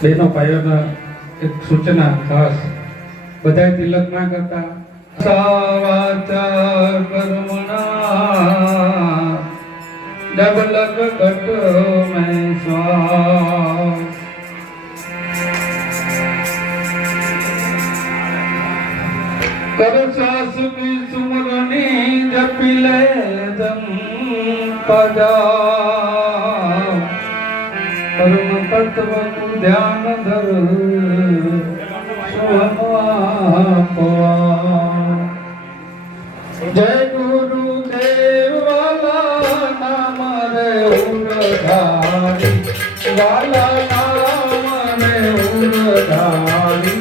બહેનો ભાઈઓના એક સૂચના ખાસ બધા તિલક ના કરતા સાવાચા કર્મણા જબ લગ ઘટ મેં શ્વાસ कर श्वास की सुमरनी जपी ले दम पजा परम तत्व को ध्यान धर जय गुरु देव वाला नाम रे उरधारी वाला नाम रे उरधारी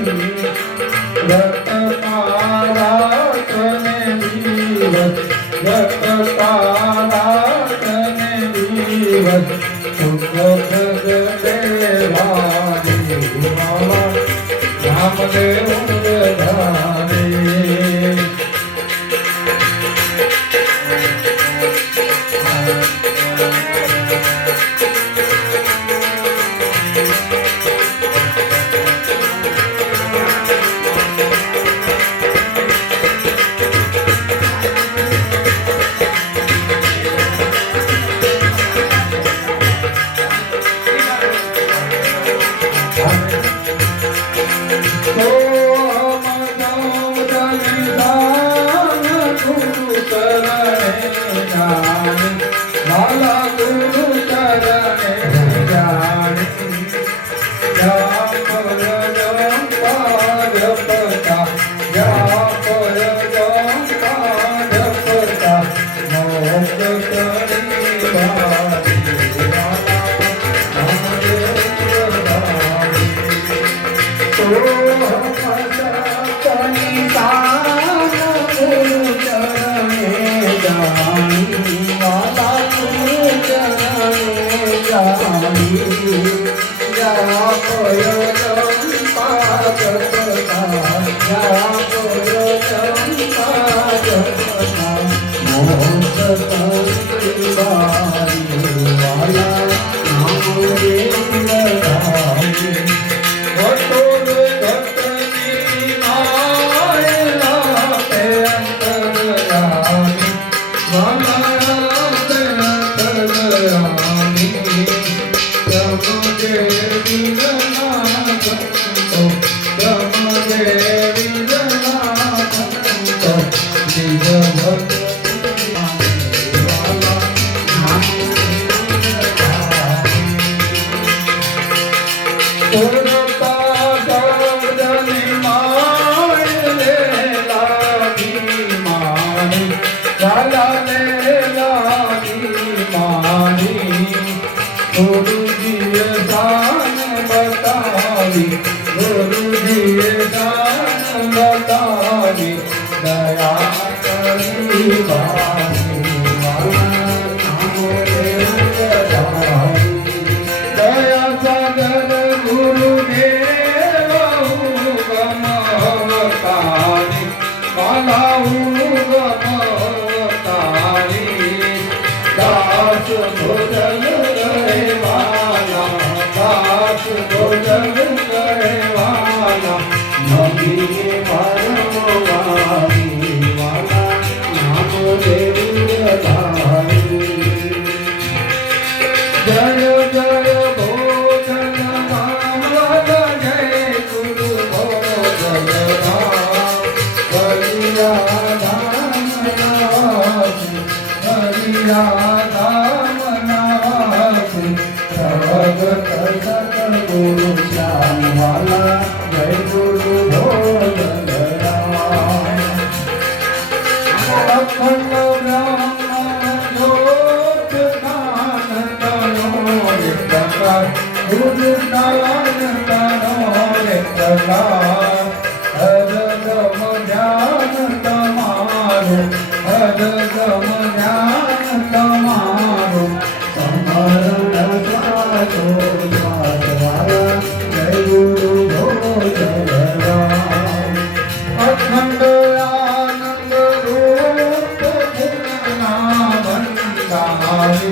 भंडारी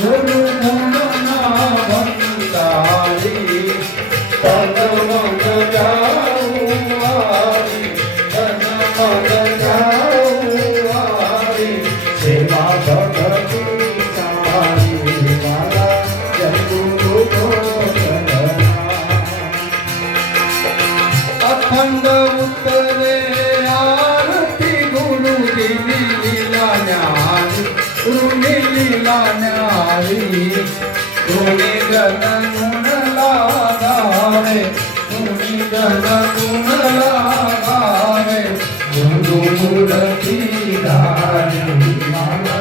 गुरु गुण ना भंडारी तन मन जाऊं आरी तन मन जाऊं आरी सेवा भगती सारी वाला जय गुरु गोचरणा अखंड उतरे आरती गुरु की लीला न्यारी गुरु लीला न्यारी गुणी गण गुण लागावे गुणी गण गुण लागावे गुरु मूर्ति धारी माला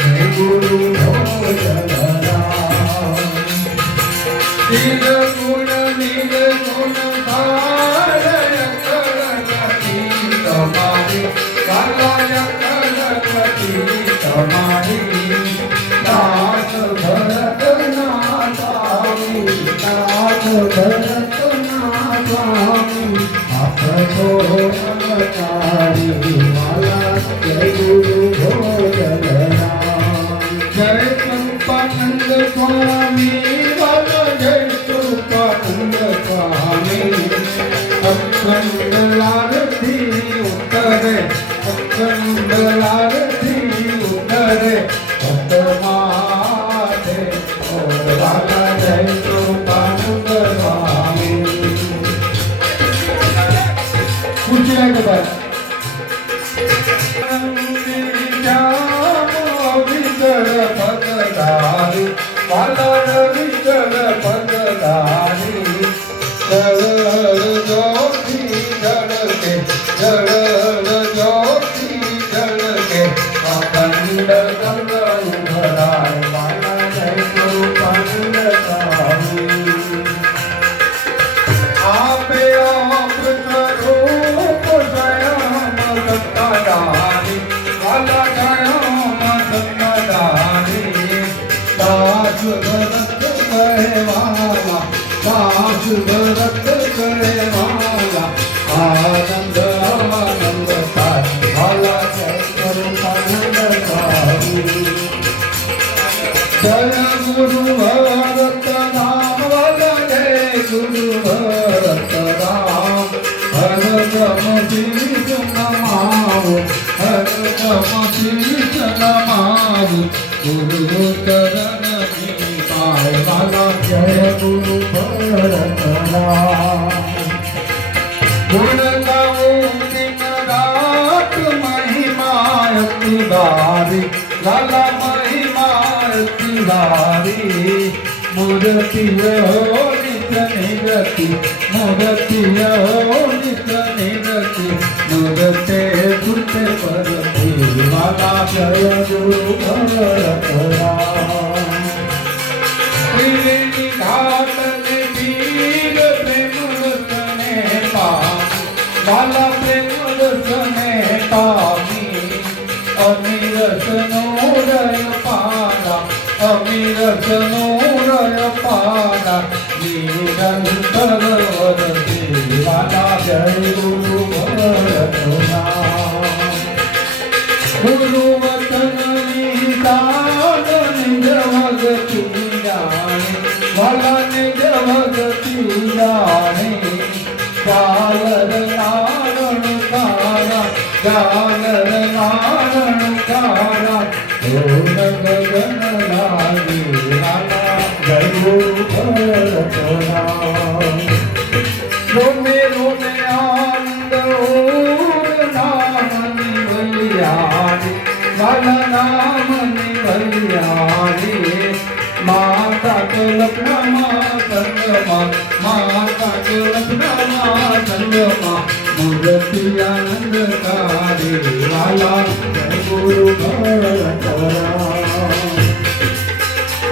जय गुरु गोचरणा निज गुण धारय करती तुम्हारी कालाय करती तुम्हारी नाथ भरत नाथामी नाथ भरत नाथामी आप तो नमस्कारी माला जय गुरु गोचरणा जय कृपानंद स्वामी वाला जय कृपानंद स्वामी अखंड लारती उतरे अखंड लारती उतरे माते और वाला जय कृपानंद स्वामी पूछने के बाद पगदारी वाला विचल पगदारी जल ज्योति जल के जल ज्योति जल के अखंड गंग उभराय वाला जय कृपानंद स्वामी आपे आप स्वरूप स्वयं सत्ताधारी वाला स्वयं सत्ताधारी दास भरत कहे वाला दास भरत कहे वाला आनंद आनंद साई वाला जय कृपानंद स्वामी जय गुरु भरत नाम वाला जय गुरु भरत राम हर दम शीश नमाओ हर दम शीश नमाओ गुरु चरण पाए वाला जय गुरु भरत राम गुण गाऊं दिन रात महिमा तुदारी लाला महिमा तुदारी मूर्ति हो नित निरति मूर्ति हो नित निरति मूर्ते फुट पर वाला जय गुरु भरत राम घाट में वीर प्रेम रसने पामी वाला प्रेम रसने पामी अमीरस नूरय पाना अमीरस नूरय पाना निरंतर वरते वाला जय गुरु भरत राम गुरु वचन निदान निज भगति जाने वाला निज भगति जाने गालर नारण कारा गालर नारण कारा ढोल गगन लागे वाला जय गुरु भरत राम रोमे रोमे आनंद नाम निवलियारी वाला नाम निवलियारी माता के लखनमा संगमा माता के लखनमा संगमा मूर्ति आनंदकारी वाला जय गुरु भरत राम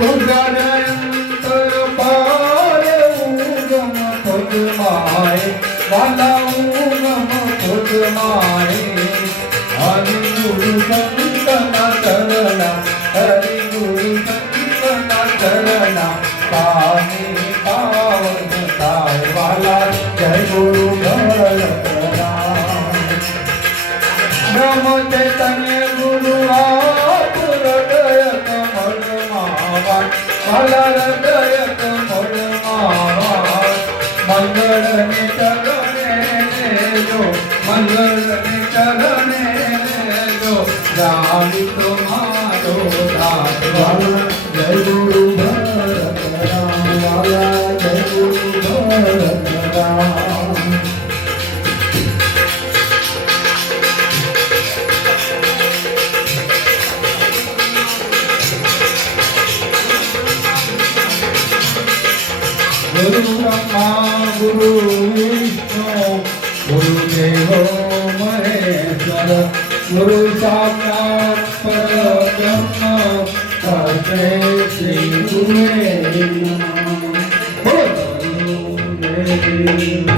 उदरंतर पाय उगम पद माए वाला उगम पद माए हरि गुरु संतना करना हरि गुरु संतना करना पानी पावन ताय वाला जय गुरु भरत राम ब्रह्म चैतन्य गुरु आप हृदय મારા હૃદય કમળ માં મંગળને ચરણે લેજો મંગળને ચરણે લેજો રામી તો મારો દાસ વાલા જય ગુરુ ભરત રામ વાલા જય ગુરુ ભરત રામ गुरु ब्रह्मा गुरु विष्णु गुरुदेव महेश्वर गुरु साक्षात् परब्रह्म तस्मै श्री गुरुवे नमः।